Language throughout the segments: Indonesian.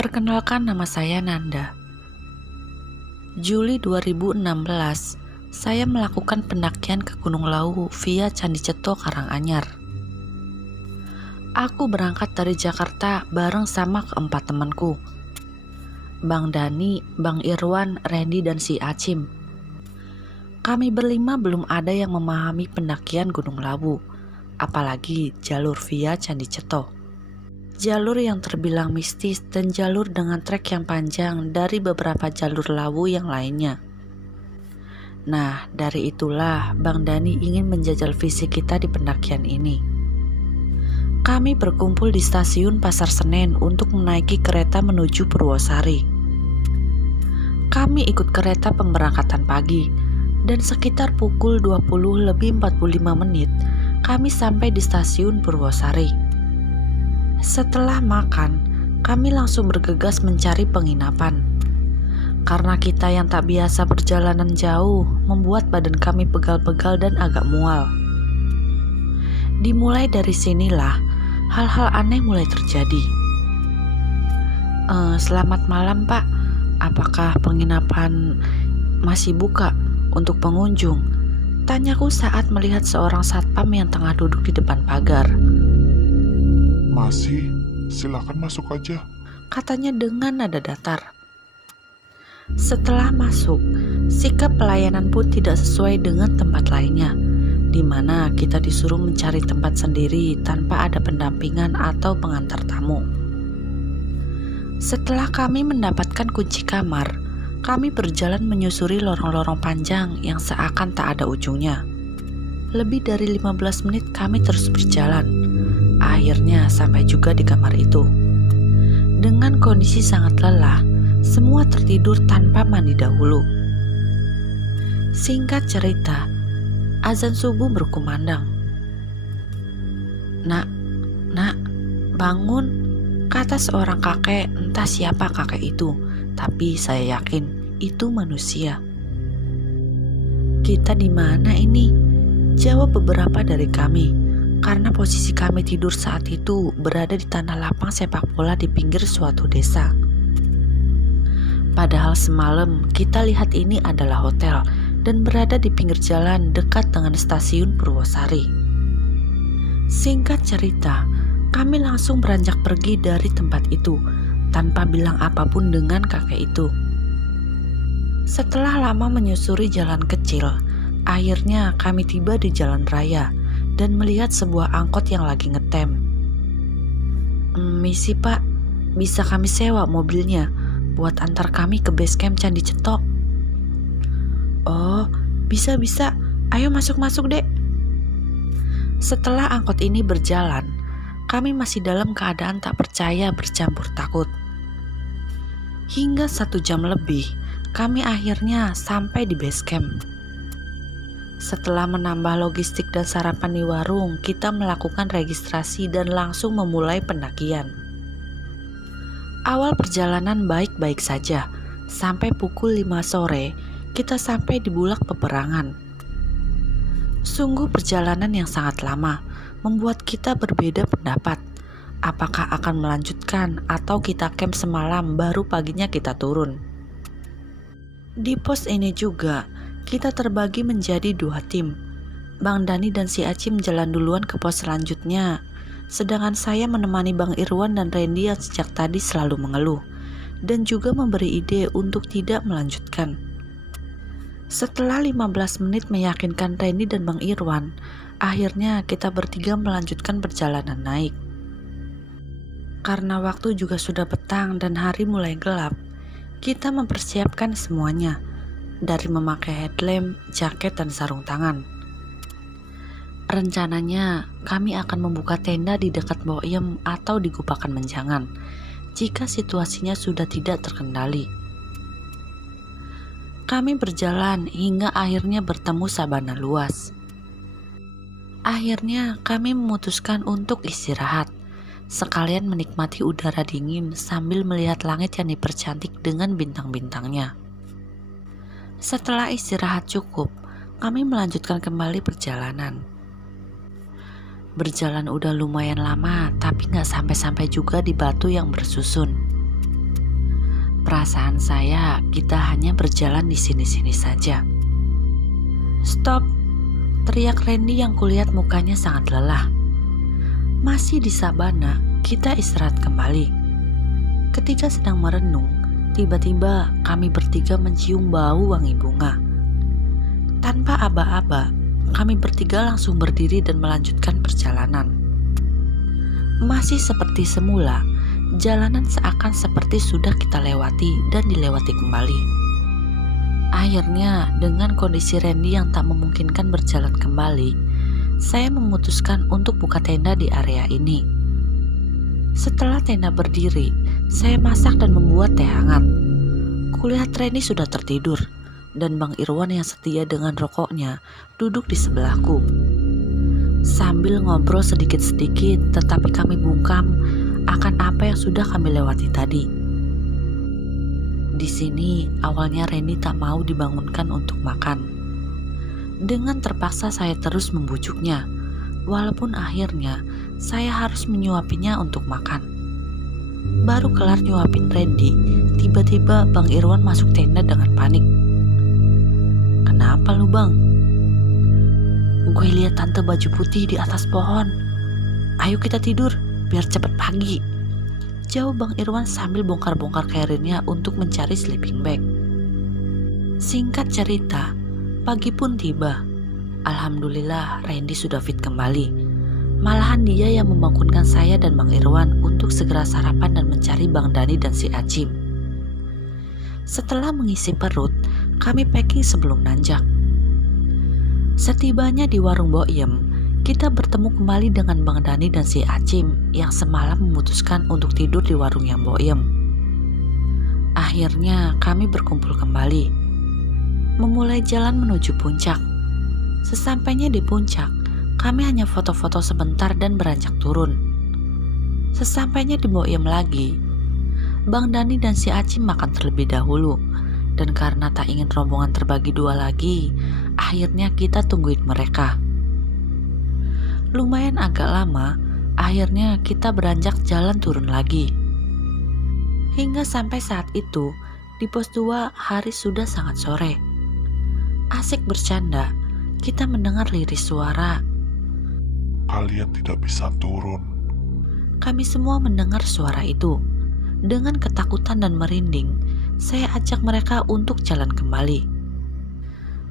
Perkenalkan, nama saya Nanda. Juli 2016, saya melakukan pendakian ke Gunung Lawu via Candi Ceto Karanganyar. Aku berangkat dari Jakarta bareng sama keempat temanku, Bang Dani, Bang Irwan, Randy, dan si Acim. Kami berlima belum ada yang memahami pendakian Gunung Lawu, apalagi jalur via Candi Ceto. Jalur yang terbilang mistis dan jalur dengan trek yang panjang dari beberapa jalur Lawu yang lainnya. Nah, dari itulah Bang Dani ingin menjajal visi kita di pendakian ini. Kami berkumpul di stasiun Pasar Senen untuk menaiki kereta menuju Purwosari. Kami ikut kereta pemberangkatan pagi, dan sekitar pukul 20:45 kami sampai di stasiun Purwosari. Setelah makan, kami langsung bergegas mencari penginapan. Karena kita yang tak biasa perjalanan jauh, membuat badan kami pegal-pegal dan agak mual. Dimulai dari sinilah, hal-hal aneh mulai terjadi. Selamat malam, Pak. Apakah penginapan masih buka untuk pengunjung? Tanyaku saat melihat seorang satpam yang tengah duduk di depan pagar. Masih, silakan masuk aja. Katanya dengan nada datar. Setelah masuk, sikap pelayanan pun tidak sesuai dengan tempat lainnya, di mana kita disuruh mencari tempat sendiri tanpa ada pendampingan atau pengantar tamu. Setelah kami mendapatkan kunci kamar, kami berjalan menyusuri lorong-lorong panjang yang seakan tak ada ujungnya. Lebih dari 15 menit kami terus berjalan. Akhirnya sampai juga di kamar itu. Dengan kondisi sangat lelah, semua tertidur tanpa mandi dahulu. Singkat cerita, azan subuh berkumandang. Nak, bangun, kata seorang kakek, entah siapa kakek itu, tapi saya yakin itu manusia. Kita di mana ini? Jawab beberapa dari kami. Karena posisi kami tidur saat itu berada di tanah lapang sepak bola di pinggir suatu desa. Padahal semalam kita lihat ini adalah hotel dan berada di pinggir jalan dekat dengan stasiun Purwosari. Singkat cerita, kami langsung beranjak pergi dari tempat itu tanpa bilang apapun dengan kakek itu. Setelah lama menyusuri jalan kecil, akhirnya kami tiba di jalan raya dan melihat sebuah angkot yang lagi ngetem. Misi, Pak, bisa kami sewa mobilnya buat antar kami ke base camp Candi Ceto. Oh, bisa, ayo masuk dek. Setelah angkot ini berjalan, kami masih dalam keadaan tak percaya bercampur takut. Hingga 1 jam lebih, kami akhirnya sampai di base camp. Setelah menambah logistik dan sarapan di warung, kita melakukan registrasi dan langsung memulai pendakian. Awal perjalanan baik-baik saja. Sampai pukul 5 sore, kita sampai di Bulak Peperangan. Sungguh perjalanan yang sangat lama, membuat kita berbeda pendapat. Apakah akan melanjutkan atau kita camp semalam baru paginya kita turun. Di pos ini juga, kita terbagi menjadi 2 tim. Bang Dani dan si Acim jalan duluan ke pos selanjutnya, sedangkan saya menemani Bang Irwan dan Randy yang sejak tadi selalu mengeluh, dan juga memberi ide untuk tidak melanjutkan. Setelah 15 menit meyakinkan Randy dan Bang Irwan, akhirnya kita bertiga melanjutkan perjalanan naik. Karena waktu juga sudah petang dan hari mulai gelap, kita mempersiapkan semuanya, dari memakai headlamp, jaket, dan sarung tangan. Rencananya, kami akan membuka tenda di dekat Boyem atau di Gupakan Menjangan jika situasinya sudah tidak terkendali. Kami berjalan hingga akhirnya bertemu sabana luas. Akhirnya kami memutuskan untuk istirahat, sekalian menikmati udara dingin sambil melihat langit yang dipercantik dengan bintang-bintangnya. Setelah istirahat cukup, kami melanjutkan kembali perjalanan. Berjalan udah lumayan lama, tapi gak sampai-sampai juga di batu yang bersusun. Perasaan saya kita hanya berjalan di sini-sini saja. Stop, teriak Randy yang kulihat mukanya sangat lelah. Masih di sabana, kita istirahat kembali. Ketika sedang merenung, tiba-tiba kami bertiga mencium bau wangi bunga. Tanpa aba-aba, kami bertiga langsung berdiri dan melanjutkan perjalanan. Masih seperti semula, jalanan seakan seperti sudah kita lewati dan dilewati kembali. Akhirnya, dengan kondisi Randy yang tak memungkinkan berjalan kembali, saya memutuskan untuk buka tenda di area ini. Setelah tenda berdiri, saya masak dan membuat teh hangat. Kulihat Randy sudah tertidur, dan Bang Irwan yang setia dengan rokoknya duduk di sebelahku. Sambil ngobrol sedikit-sedikit, tetapi kami bungkam akan apa yang sudah kami lewati tadi. Di sini, awalnya Randy tak mau dibangunkan untuk makan. Dengan terpaksa saya terus membujuknya, walaupun akhirnya saya harus menyuapinya untuk makan. Baru kelar nyuapin Randy, tiba-tiba Bang Irwan masuk tenda dengan panik. "Kenapa lu, Bang?" "Gue lihat tante baju putih di atas pohon. Ayo kita tidur, biar cepet pagi," jawab Bang Irwan sambil bongkar-bongkar karirnya untuk mencari sleeping bag. Singkat cerita, pagi pun tiba. Alhamdulillah Randy sudah fit kembali. Malahan dia yang membangunkan saya dan Bang Irwan untuk segera sarapan dan mencari Bang Dani dan si Acim. Setelah mengisi perut, kami packing sebelum nanjak. Setibanya di warung Boiem, kita bertemu kembali dengan Bang Dani dan si Acim yang semalam memutuskan untuk tidur di warung yang Boiem. Akhirnya kami berkumpul kembali, memulai jalan menuju puncak. Sesampainya di puncak, kami hanya foto-foto sebentar dan beranjak turun. Sesampainya di Boiem lagi, Bang Dani dan si Acim makan terlebih dahulu, dan karena tak ingin rombongan terbagi dua lagi, akhirnya kita tungguin mereka. Lumayan agak lama, akhirnya kita beranjak jalan turun lagi. Hingga sampai saat itu, di pos 2 hari sudah sangat sore. Asik bercanda, kita mendengar liris suara. Kalian tidak bisa turun. Kami semua mendengar suara itu. Dengan ketakutan dan merinding, saya ajak mereka untuk jalan kembali.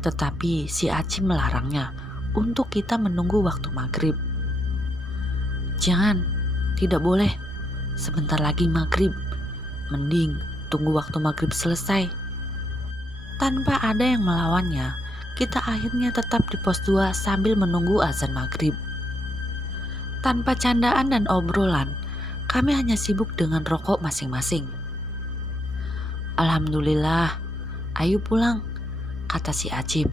Tetapi si Acim melarangnya untuk kita menunggu waktu maghrib. "Jangan, tidak boleh. Sebentar lagi maghrib. Mending tunggu waktu maghrib selesai." Tanpa ada yang melawannya, kita akhirnya tetap di pos 2 sambil menunggu azan maghrib. Tanpa candaan dan obrolan, kami hanya sibuk dengan rokok masing-masing. "Alhamdulillah, ayo pulang," kata si Acim,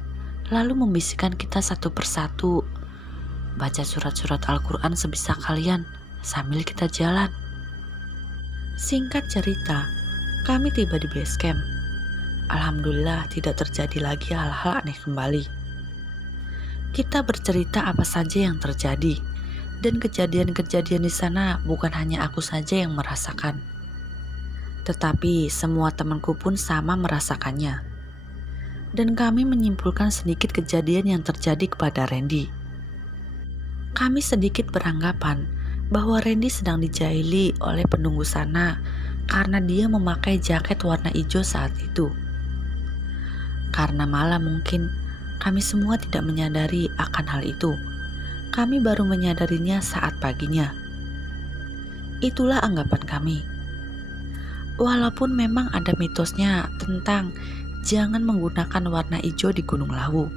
lalu membisikkan kita satu persatu. "Baca surat-surat Al-Quran sebisa kalian sambil kita jalan." Singkat cerita, kami tiba di base camp. Alhamdulillah tidak terjadi lagi hal-hal aneh kembali. Kita bercerita apa saja yang terjadi, dan kejadian-kejadian di sana bukan hanya aku saja yang merasakan, tetapi semua temanku pun sama merasakannya. Dan kami menyimpulkan sedikit kejadian yang terjadi kepada Randy. Kami sedikit beranggapan bahwa Randy sedang dijahili oleh penunggu sana karena dia memakai jaket warna hijau saat itu. Karena malam mungkin, kami semua tidak menyadari akan hal itu. Kami baru menyadarinya saat paginya. Itulah anggapan kami. Walaupun memang ada mitosnya tentang jangan menggunakan warna hijau di Gunung Lawu.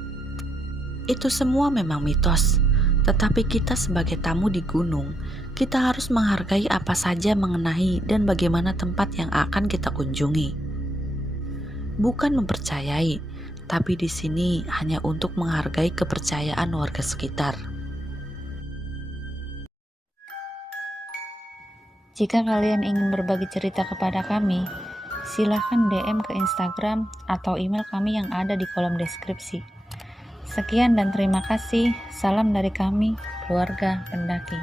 Itu semua memang mitos, tetapi kita sebagai tamu di gunung, kita harus menghargai apa saja mengenai dan bagaimana tempat yang akan kita kunjungi. Bukan mempercayai, tapi di sini hanya untuk menghargai kepercayaan warga sekitar. Jika kalian ingin berbagi cerita kepada kami, silahkan DM ke Instagram atau email kami yang ada di kolom deskripsi. Sekian dan terima kasih. Salam dari kami, keluarga pendaki.